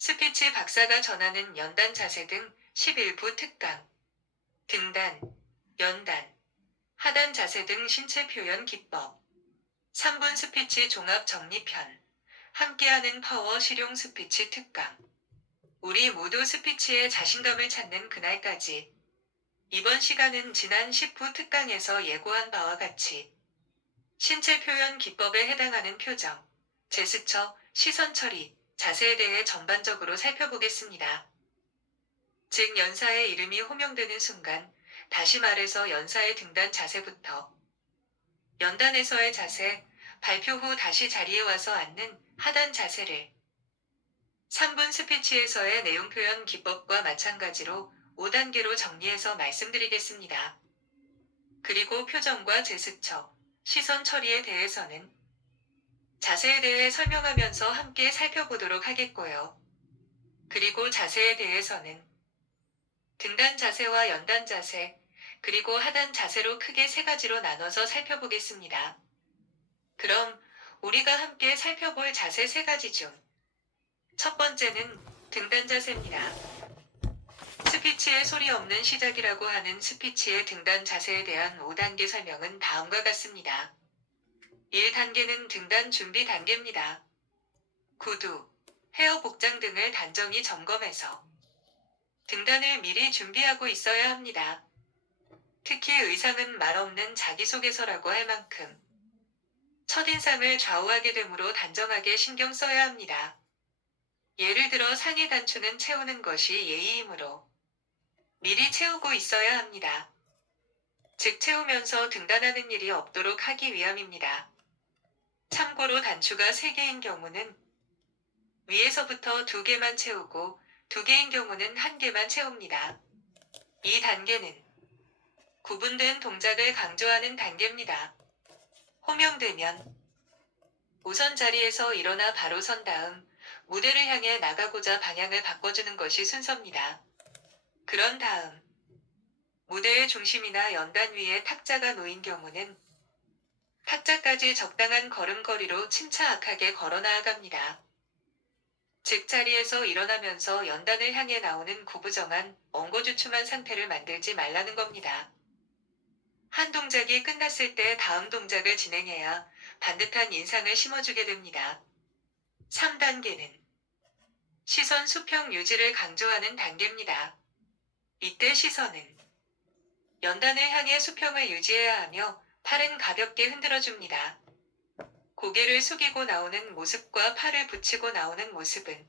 스피치 박사가 전하는 연단 자세 등 11부 특강, 등단, 연단, 하단 자세 등 신체 표현 기법, 3분 스피치 종합 정리편, 함께하는 파워 실용 스피치 특강. 우리 모두 스피치에 자신감을 찾는 그날까지. 이번 시간은 지난 10부 특강에서 예고한 바와 같이 신체 표현 기법에 해당하는 표정, 제스처, 시선 처리, 자세에 대해 전반적으로 살펴보겠습니다. 즉 연사의 이름이 호명되는 순간, 다시 말해서 연사의 등단 자세부터 연단에서의 자세, 발표 후 다시 자리에 와서 앉는 하단 자세를 3분 스피치에서의 내용 표현 기법과 마찬가지로 5단계로 정리해서 말씀드리겠습니다. 그리고 표정과 제스처, 시선 처리에 대해서는 자세에 대해 설명하면서 함께 살펴보도록 하겠고요. 그리고 자세에 대해서는 등단 자세와 연단 자세, 그리고 하단 자세로 크게 세 가지로 나눠서 살펴보겠습니다. 그럼 우리가 함께 살펴볼 자세 세 가지 중 첫 번째는 등단 자세입니다. 스피치의 소리 없는 시작이라고 하는 스피치의 등단 자세에 대한 5단계 설명은 다음과 같습니다. 1단계는 등단 준비 단계입니다. 구두, 헤어 복장 등을 단정히 점검해서 등단을 미리 준비하고 있어야 합니다. 특히 의상은 말 없는 자기소개서라고 할 만큼 첫인상을 좌우하게 되므로 단정하게 신경 써야 합니다. 예를 들어 상의 단추는 채우는 것이 예의이므로 미리 채우고 있어야 합니다. 즉 채우면서 등단하는 일이 없도록 하기 위함입니다. 참고로 단추가 3개인 경우는 위에서부터 2개만 채우고 2개인 경우는 1개만 채웁니다. 이 단계는 구분된 동작을 강조하는 단계입니다. 호명되면 우선 자리에서 일어나 바로 선 다음 무대를 향해 나가고자 방향을 바꿔주는 것이 순서입니다. 그런 다음 무대의 중심이나 연단 위에 탁자가 놓인 경우는 탁자까지 적당한 걸음걸이로 침착하게 걸어 나아갑니다. 즉 자리에서 일어나면서 연단을 향해 나오는 구부정한 엉거주춤한 상태를 만들지 말라는 겁니다. 한 동작이 끝났을 때 다음 동작을 진행해야 반듯한 인상을 심어주게 됩니다. 3단계는 시선 수평 유지를 강조하는 단계입니다. 이때 시선은 연단을 향해 수평을 유지해야 하며 팔은 가볍게 흔들어줍니다. 고개를 숙이고 나오는 모습과 팔을 붙이고 나오는 모습은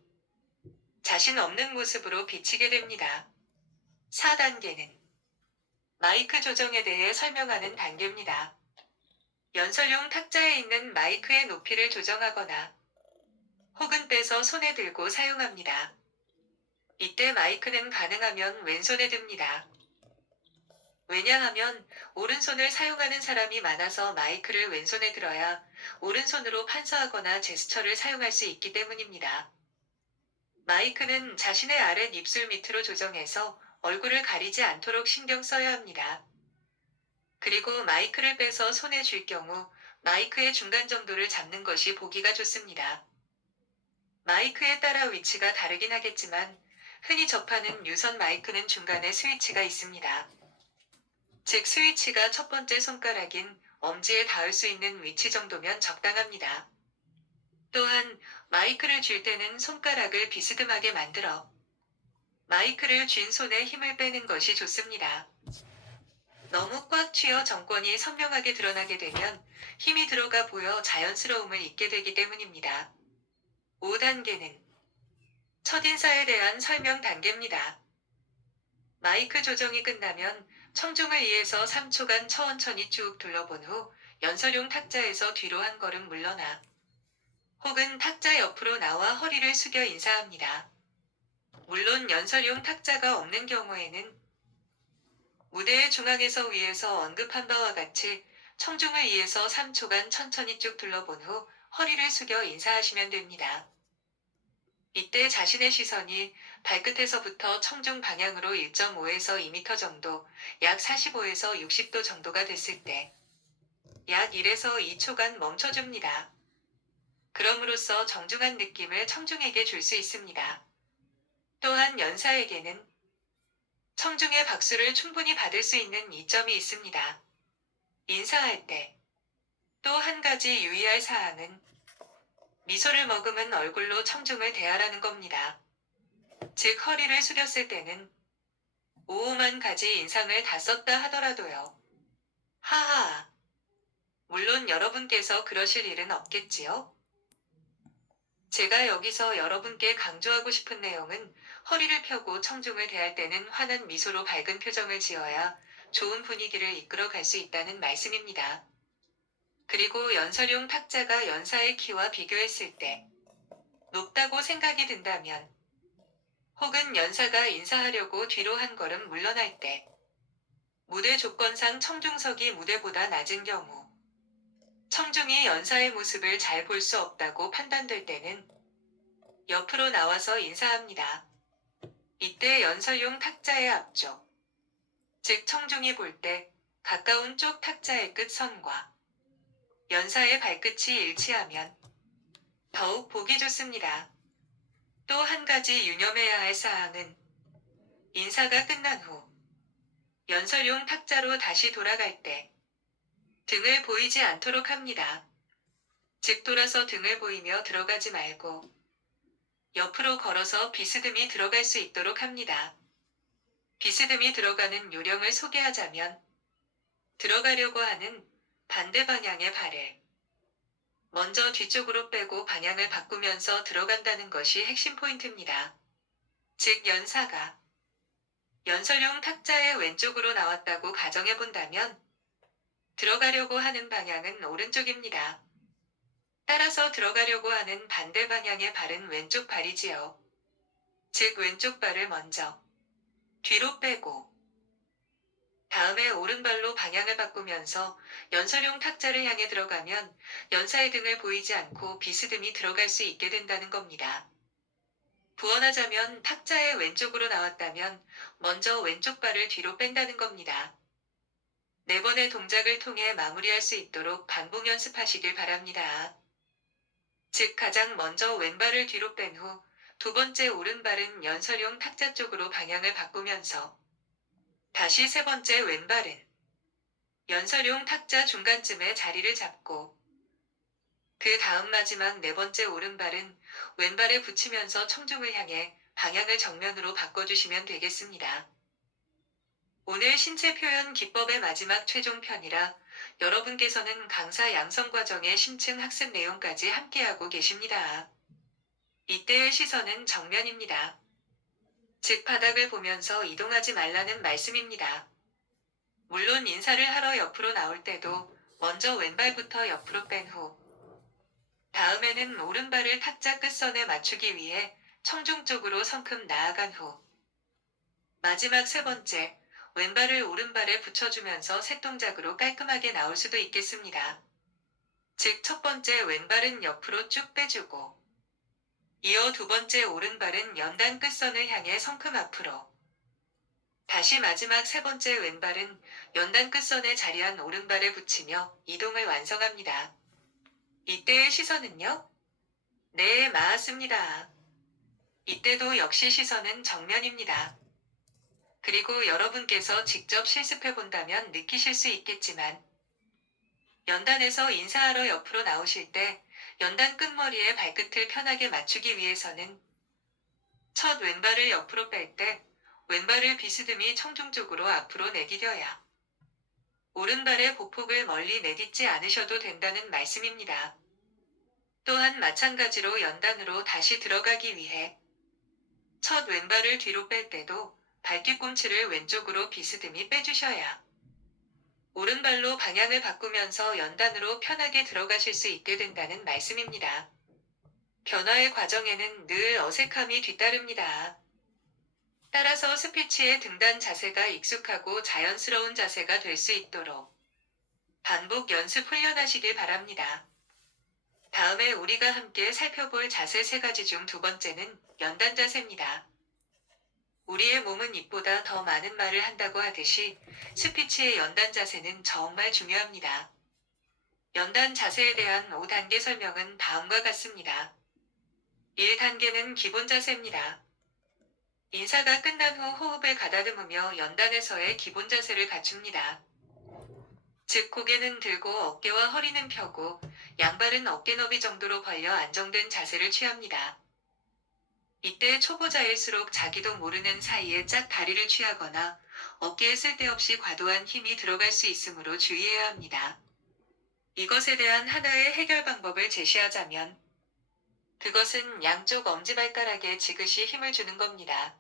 자신 없는 모습으로 비치게 됩니다. 4단계는 마이크 조정에 대해 설명하는 단계입니다. 연설용 탁자에 있는 마이크의 높이를 조정하거나 혹은 빼서 손에 들고 사용합니다. 이때 마이크는 가능하면 왼손에 듭니다. 왜냐하면 오른손을 사용하는 사람이 많아서 마이크를 왼손에 들어야 오른손으로 판서하거나 제스처를 사용할 수 있기 때문입니다. 마이크는 자신의 아랫 입술 밑으로 조정해서 얼굴을 가리지 않도록 신경 써야 합니다. 그리고 마이크를 빼서 손에 쥘 경우 마이크의 중간 정도를 잡는 것이 보기가 좋습니다. 마이크에 따라 위치가 다르긴 하겠지만 흔히 접하는 유선 마이크는 중간에 스위치가 있습니다. 즉 스위치가 첫 번째 손가락인 엄지에 닿을 수 있는 위치 정도면 적당합니다. 또한 마이크를 쥘 때는 손가락을 비스듬하게 만들어 마이크를 쥔 손에 힘을 빼는 것이 좋습니다. 너무 꽉 쥐어 정권이 선명하게 드러나게 되면 힘이 들어가 보여 자연스러움을 잃게 되기 때문입니다. 5단계는 첫인사에 대한 설명 단계입니다. 마이크 조정이 끝나면 청중을 2에서 3초간 천천히 쭉 둘러본 후 연설용 탁자에서 뒤로 한 걸음 물러나 혹은 탁자 옆으로 나와 허리를 숙여 인사합니다. 물론 연설용 탁자가 없는 경우에는 무대의 중앙에서 위에서 언급한 바와 같이 청중을 2에서 3초간 천천히 쭉 둘러본 후 허리를 숙여 인사하시면 됩니다. 이때 자신의 시선이 발끝에서부터 청중 방향으로 1.5에서 2m 정도, 약 45에서 60도 정도가 됐을 때 약 1에서 2초간 멈춰줍니다. 그럼으로써 정중한 느낌을 청중에게 줄 수 있습니다. 또한 연사에게는 청중의 박수를 충분히 받을 수 있는 이점이 있습니다. 인사할 때 또 한 가지 유의할 사항은 미소를 머금은 얼굴로 청중을 대하라는 겁니다. 즉 허리를 숙였을 때는 오오만 가지 인상을 다 썼다 하더라도요. 하하. 물론 여러분께서 그러실 일은 없겠지요? 제가 여기서 여러분께 강조하고 싶은 내용은 허리를 펴고 청중을 대할 때는 환한 미소로 밝은 표정을 지어야 좋은 분위기를 이끌어 갈 수 있다는 말씀입니다. 그리고 연설용 탁자가 연사의 키와 비교했을 때 높다고 생각이 든다면 혹은 연사가 인사하려고 뒤로 한 걸음 물러날 때 무대 조건상 청중석이 무대보다 낮은 경우 청중이 연사의 모습을 잘 볼 수 없다고 판단될 때는 옆으로 나와서 인사합니다. 이때 연설용 탁자의 앞쪽, 즉 청중이 볼 때 가까운 쪽 탁자의 끝선과 연사의 발끝이 일치하면 더욱 보기 좋습니다. 또 한 가지 유념해야 할 사항은 인사가 끝난 후 연설용 탁자로 다시 돌아갈 때 등을 보이지 않도록 합니다. 즉 돌아서 등을 보이며 들어가지 말고 옆으로 걸어서 비스듬히 들어갈 수 있도록 합니다. 비스듬히 들어가는 요령을 소개하자면 들어가려고 하는 반대 방향의 발을 먼저 뒤쪽으로 빼고 방향을 바꾸면서 들어간다는 것이 핵심 포인트입니다. 즉 연사가 연설용 탁자의 왼쪽으로 나왔다고 가정해 본다면 들어가려고 하는 방향은 오른쪽입니다. 따라서 들어가려고 하는 반대 방향의 발은 왼쪽 발이지요. 즉 왼쪽 발을 먼저 뒤로 빼고 다음에 오른발로 방향을 바꾸면서 연설용 탁자를 향해 들어가면 연사의 등을 보이지 않고 비스듬히 들어갈 수 있게 된다는 겁니다. 부언하자면 탁자의 왼쪽으로 나왔다면 먼저 왼쪽 발을 뒤로 뺀다는 겁니다. 4번의 동작을 통해 마무리할 수 있도록 반복 연습하시길 바랍니다. 즉 가장 먼저 왼발을 뒤로 뺀 후 2번째 오른발은 연설용 탁자 쪽으로 방향을 바꾸면서 다시 3번째 왼발은 연설용 탁자 중간쯤에 자리를 잡고 그 다음 마지막 4번째 오른발은 왼발에 붙이면서 청중을 향해 방향을 정면으로 바꿔주시면 되겠습니다. 오늘 신체 표현 기법의 마지막 최종 편이라 여러분께서는 강사 양성 과정의 심층 학습 내용까지 함께하고 계십니다. 이때의 시선은 정면입니다. 즉 바닥을 보면서 이동하지 말라는 말씀입니다. 물론 인사를 하러 옆으로 나올 때도 먼저 왼발부터 옆으로 뺀 후 다음에는 오른발을 탁자 끝선에 맞추기 위해 청중 쪽으로 성큼 나아간 후 마지막 3번째 왼발을 오른발에 붙여주면서 새동작으로 깔끔하게 나올 수도 있겠습니다. 즉 첫 번째 왼발은 옆으로 쭉 빼주고 이어 2번째 오른발은 연단 끝선을 향해 성큼 앞으로 다시 마지막 3번째 왼발은 연단 끝선에 자리한 오른발에 붙이며 이동을 완성합니다. 이때의 시선은요? 네, 맞습니다. 이때도 역시 시선은 정면입니다. 그리고 여러분께서 직접 실습해 본다면 느끼실 수 있겠지만 연단에서 인사하러 옆으로 나오실 때 연단 끝머리에 발끝을 편하게 맞추기 위해서는 첫 왼발을 옆으로 뺄 때 왼발을 비스듬히 청중 쪽으로 앞으로 내디뎌야 오른발의 보폭을 멀리 내딛지 않으셔도 된다는 말씀입니다. 또한 마찬가지로 연단으로 다시 들어가기 위해 첫 왼발을 뒤로 뺄 때도 발뒤꿈치를 왼쪽으로 비스듬히 빼주셔야 오른발로 방향을 바꾸면서 연단으로 편하게 들어가실 수 있게 된다는 말씀입니다. 변화의 과정에는 늘 어색함이 뒤따릅니다. 따라서 스피치의 등단 자세가 익숙하고 자연스러운 자세가 될 수 있도록 반복 연습 훈련하시길 바랍니다. 다음에 우리가 함께 살펴볼 자세 3가지 중 2번째는 연단 자세입니다. 우리의 몸은 입보다 더 많은 말을 한다고 하듯이 스피치의 연단 자세는 정말 중요합니다. 연단 자세에 대한 5단계 설명은 다음과 같습니다. 1단계는 기본 자세입니다. 인사가 끝난 후 호흡을 가다듬으며 연단에서의 기본 자세를 갖춥니다. 즉 고개는 들고 어깨와 허리는 펴고 양발은 어깨 너비 정도로 벌려 안정된 자세를 취합니다. 이때 초보자일수록 자기도 모르는 사이에 짝 다리를 취하거나 어깨에 쓸데없이 과도한 힘이 들어갈 수 있으므로 주의해야 합니다. 이것에 대한 하나의 해결 방법을 제시하자면 그것은 양쪽 엄지발가락에 지그시 힘을 주는 겁니다.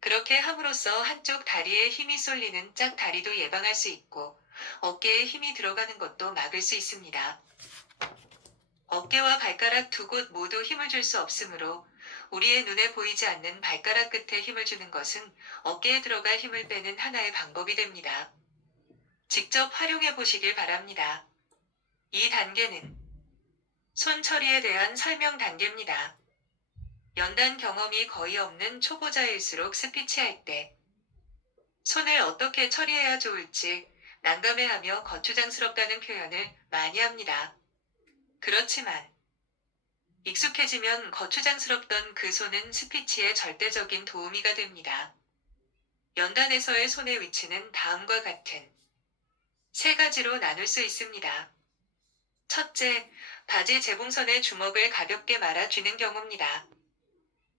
그렇게 함으로써 한쪽 다리에 힘이 쏠리는 짝 다리도 예방할 수 있고 어깨에 힘이 들어가는 것도 막을 수 있습니다. 어깨와 발가락 두 곳 모두 힘을 줄 수 없으므로 우리의 눈에 보이지 않는 발가락 끝에 힘을 주는 것은 어깨에 들어갈 힘을 빼는 하나의 방법이 됩니다. 직접 활용해 보시길 바랍니다. 이 단계는 손 처리에 대한 설명 단계입니다. 연단 경험이 거의 없는 초보자일수록 스피치 할 때 손을 어떻게 처리해야 좋을지 난감해하며 거추장스럽다는 표현을 많이 합니다. 그렇지만 익숙해지면 거추장스럽던 그 손은 스피치에 절대적인 도우미가 됩니다. 연단에서의 손의 위치는 다음과 같은 세 가지로 나눌 수 있습니다. 첫째, 바지 재봉선에 주먹을 가볍게 말아 쥐는 경우입니다.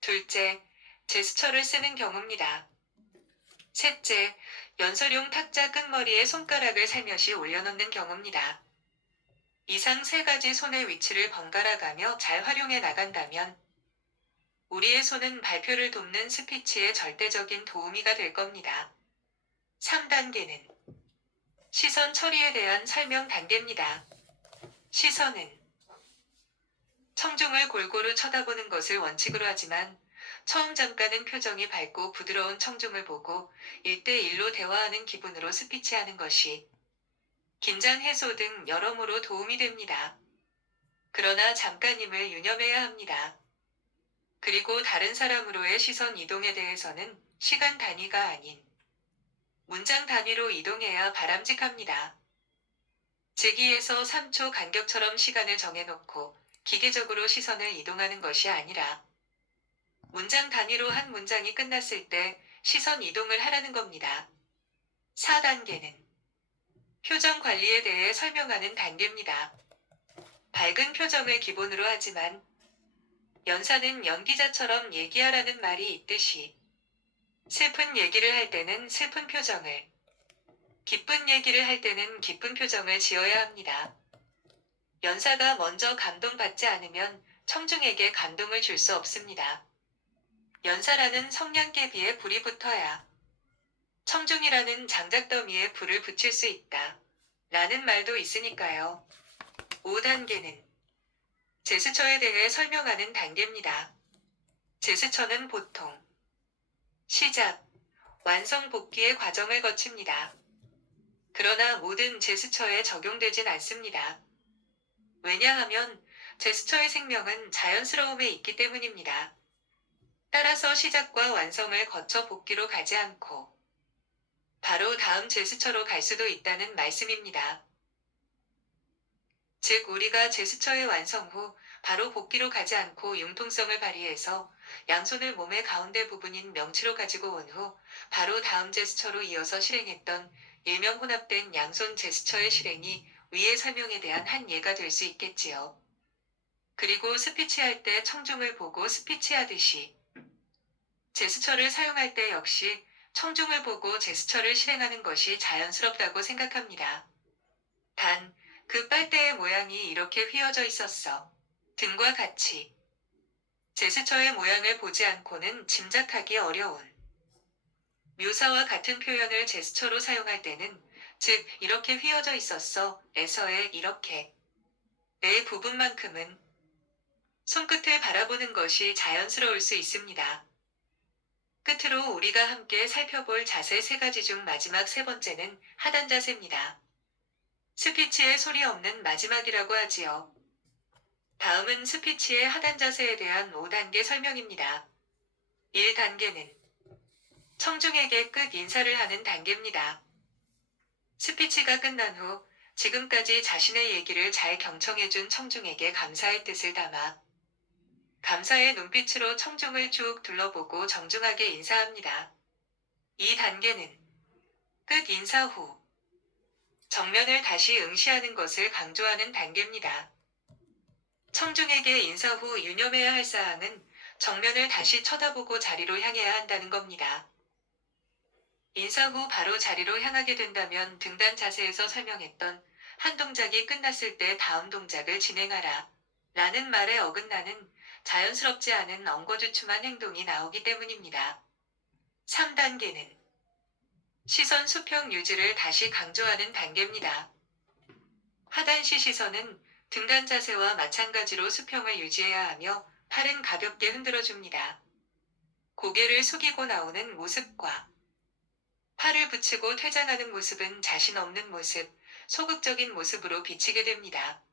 둘째, 제스처를 쓰는 경우입니다. 셋째, 연설용 탁자 끝머리에 손가락을 살며시 올려놓는 경우입니다. 이상 세 가지 손의 위치를 번갈아 가며 잘 활용해 나간다면 우리의 손은 발표를 돕는 스피치에 절대적인 도우미가 될 겁니다. 3단계는 시선 처리에 대한 설명 단계입니다. 시선은 청중을 골고루 쳐다보는 것을 원칙으로 하지만 처음 잠깐은 표정이 밝고 부드러운 청중을 보고 1대1로 대화하는 기분으로 스피치하는 것이 긴장 해소 등 여러모로 도움이 됩니다. 그러나 잠깐임을 유념해야 합니다. 그리고 다른 사람으로의 시선 이동에 대해서는 시간 단위가 아닌 문장 단위로 이동해야 바람직합니다. 즉 2에서 3초 간격처럼 시간을 정해놓고 기계적으로 시선을 이동하는 것이 아니라 문장 단위로 한 문장이 끝났을 때 시선 이동을 하라는 겁니다. 4단계는 표정 관리에 대해 설명하는 단계입니다. 밝은 표정을 기본으로 하지만 연사는 연기자처럼 얘기하라는 말이 있듯이 슬픈 얘기를 할 때는 슬픈 표정을, 기쁜 얘기를 할 때는 기쁜 표정을 지어야 합니다. 연사가 먼저 감동받지 않으면 청중에게 감동을 줄 수 없습니다. 연사라는 성냥개비에 불이 붙어야 청중이라는 장작더미에 불을 붙일 수 있다. 라는 말도 있으니까요. 5단계는 제스처에 대해 설명하는 단계입니다. 제스처는 보통 시작, 완성 복귀의 과정을 거칩니다. 그러나 모든 제스처에 적용되진 않습니다. 왜냐하면 제스처의 생명은 자연스러움에 있기 때문입니다. 따라서 시작과 완성을 거쳐 복귀로 가지 않고 바로 다음 제스처로 갈 수도 있다는 말씀입니다. 즉 우리가 제스처의 완성 후 바로 복귀로 가지 않고 융통성을 발휘해서 양손을 몸의 가운데 부분인 명치로 가지고 온 후 바로 다음 제스처로 이어서 실행했던 일명 혼합된 양손 제스처의 실행이 위의 설명에 대한 한 예가 될 수 있겠지요. 그리고 스피치할 때 청중을 보고 스피치하듯이 제스처를 사용할 때 역시 청중을 보고 제스처를 실행하는 것이 자연스럽다고 생각합니다. 단, 그 빨대의 모양이 이렇게 휘어져 있었어. 등과 같이 제스처의 모양을 보지 않고는 짐작하기 어려운 묘사와 같은 표현을 제스처로 사용할 때는 즉 이렇게 휘어져 있었어 에서의 이렇게 의 부분만큼은 손끝을 바라보는 것이 자연스러울 수 있습니다. 끝으로 우리가 함께 살펴볼 자세 세 가지 중 마지막 세 번째는 하단 자세입니다. 스피치의 소리 없는 마지막이라고 하지요. 다음은 스피치의 하단 자세에 대한 5단계 설명입니다. 1단계는 청중에게 끝 인사를 하는 단계입니다. 스피치가 끝난 후 지금까지 자신의 얘기를 잘 경청해준 청중에게 감사의 뜻을 담아 감사의 눈빛으로 청중을 쭉 둘러보고 정중하게 인사합니다. 이 단계는 끝 인사 후 정면을 다시 응시하는 것을 강조하는 단계입니다. 청중에게 인사 후 유념해야 할 사항은 정면을 다시 쳐다보고 자리로 향해야 한다는 겁니다. 인사 후 바로 자리로 향하게 된다면 등단 자세에서 설명했던 한 동작이 끝났을 때 다음 동작을 진행하라 라는 말에 어긋나는 자연스럽지 않은 엉거주춤한 행동이 나오기 때문입니다. 3단계는 시선 수평 유지를 다시 강조하는 단계입니다. 하단시 시선은 등단 자세와 마찬가지로 수평을 유지해야 하며 팔은 가볍게 흔들어줍니다. 고개를 숙이고 나오는 모습과 팔을 붙이고 퇴장하는 모습은 자신 없는 모습, 소극적인 모습으로 비치게 됩니다.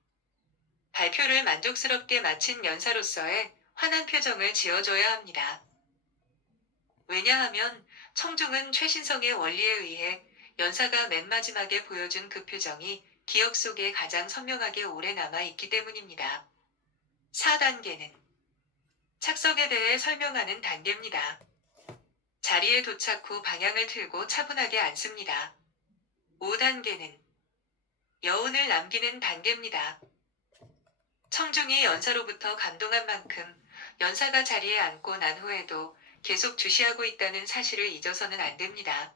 발표를 만족스럽게 마친 연사로서의 환한 표정을 지어줘야 합니다. 왜냐하면 청중은 최신성의 원리에 의해 연사가 맨 마지막에 보여준 그 표정이 기억 속에 가장 선명하게 오래 남아 있기 때문입니다. 4단계는 착석에 대해 설명하는 단계입니다. 자리에 도착 후 방향을 틀고 차분하게 앉습니다. 5단계는 여운을 남기는 단계입니다. 청중이 연사로부터 감동한 만큼 연사가 자리에 앉고 난 후에도 계속 주시하고 있다는 사실을 잊어서는 안 됩니다.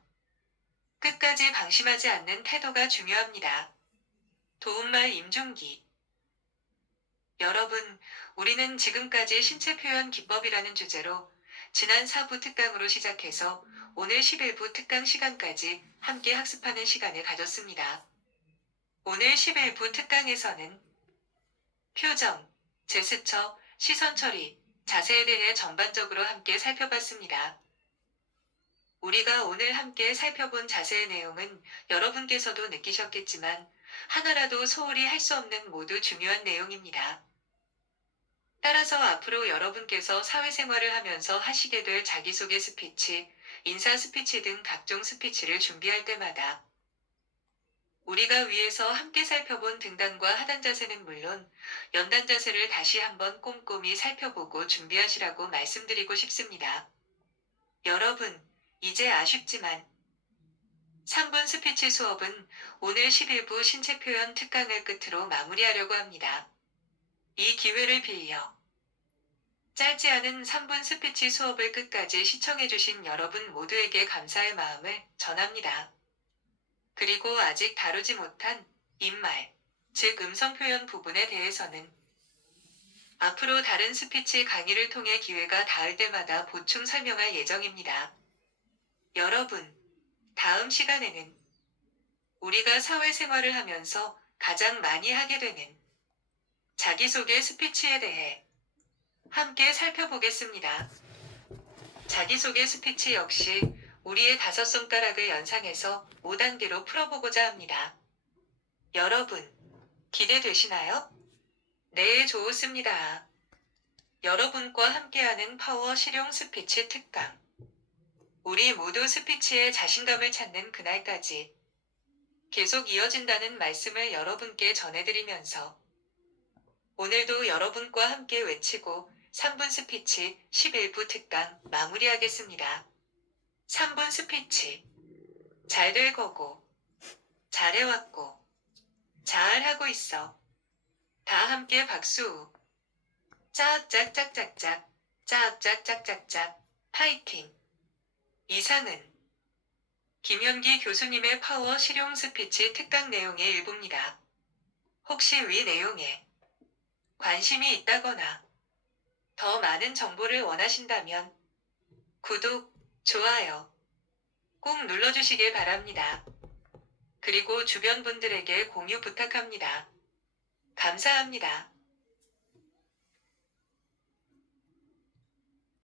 끝까지 방심하지 않는 태도가 중요합니다. 도움말 임종기. 여러분, 우리는 지금까지 신체 표현 기법이라는 주제로 지난 4부 특강으로 시작해서 오늘 11부 특강 시간까지 함께 학습하는 시간을 가졌습니다. 오늘 11부 특강에서는 표정, 제스처, 시선 처리, 자세에 대해 전반적으로 함께 살펴봤습니다. 우리가 오늘 함께 살펴본 자세의 내용은 여러분께서도 느끼셨겠지만 하나라도 소홀히 할 수 없는 모두 중요한 내용입니다. 따라서 앞으로 여러분께서 사회생활을 하면서 하시게 될 자기소개 스피치, 인사 스피치 등 각종 스피치를 준비할 때마다 우리가 위에서 함께 살펴본 등단과 하단 자세는 물론 연단 자세를 다시 한번 꼼꼼히 살펴보고 준비하시라고 말씀드리고 싶습니다. 여러분, 이제 아쉽지만 3분 스피치 수업은 오늘 11부 신체표현 특강을 끝으로 마무리하려고 합니다. 이 기회를 빌려 짧지 않은 3분 스피치 수업을 끝까지 시청해주신 여러분 모두에게 감사의 마음을 전합니다. 그리고 아직 다루지 못한 입말, 즉 음성 표현 부분에 대해서는 앞으로 다른 스피치 강의를 통해 기회가 닿을 때마다 보충 설명할 예정입니다. 여러분, 다음 시간에는 우리가 사회생활을 하면서 가장 많이 하게 되는 자기소개 스피치에 대해 함께 살펴보겠습니다. 자기소개 스피치 역시 우리의 5손가락을 연상해서 5단계로 풀어보고자 합니다. 여러분, 기대되시나요? 네, 좋습니다. 여러분과 함께하는 파워 실용 스피치 특강. 우리 모두 스피치에 자신감을 찾는 그날까지 계속 이어진다는 말씀을 여러분께 전해드리면서 오늘도 여러분과 함께 외치고 3분 스피치 11부 특강 마무리하겠습니다. 3분 스피치. 잘 될 거고, 잘해왔고, 잘하고 있어. 다 함께 박수. 짝짝짝짝짝, 짝짝짝짝짝, 파이팅. 이상은 김현기 교수님의 파워 실용 스피치 특강 내용의 일부입니다. 혹시 위 내용에 관심이 있다거나 더 많은 정보를 원하신다면 구독, 좋아요 꼭 눌러주시길 바랍니다. 그리고 주변 분들에게 공유 부탁합니다. 감사합니다.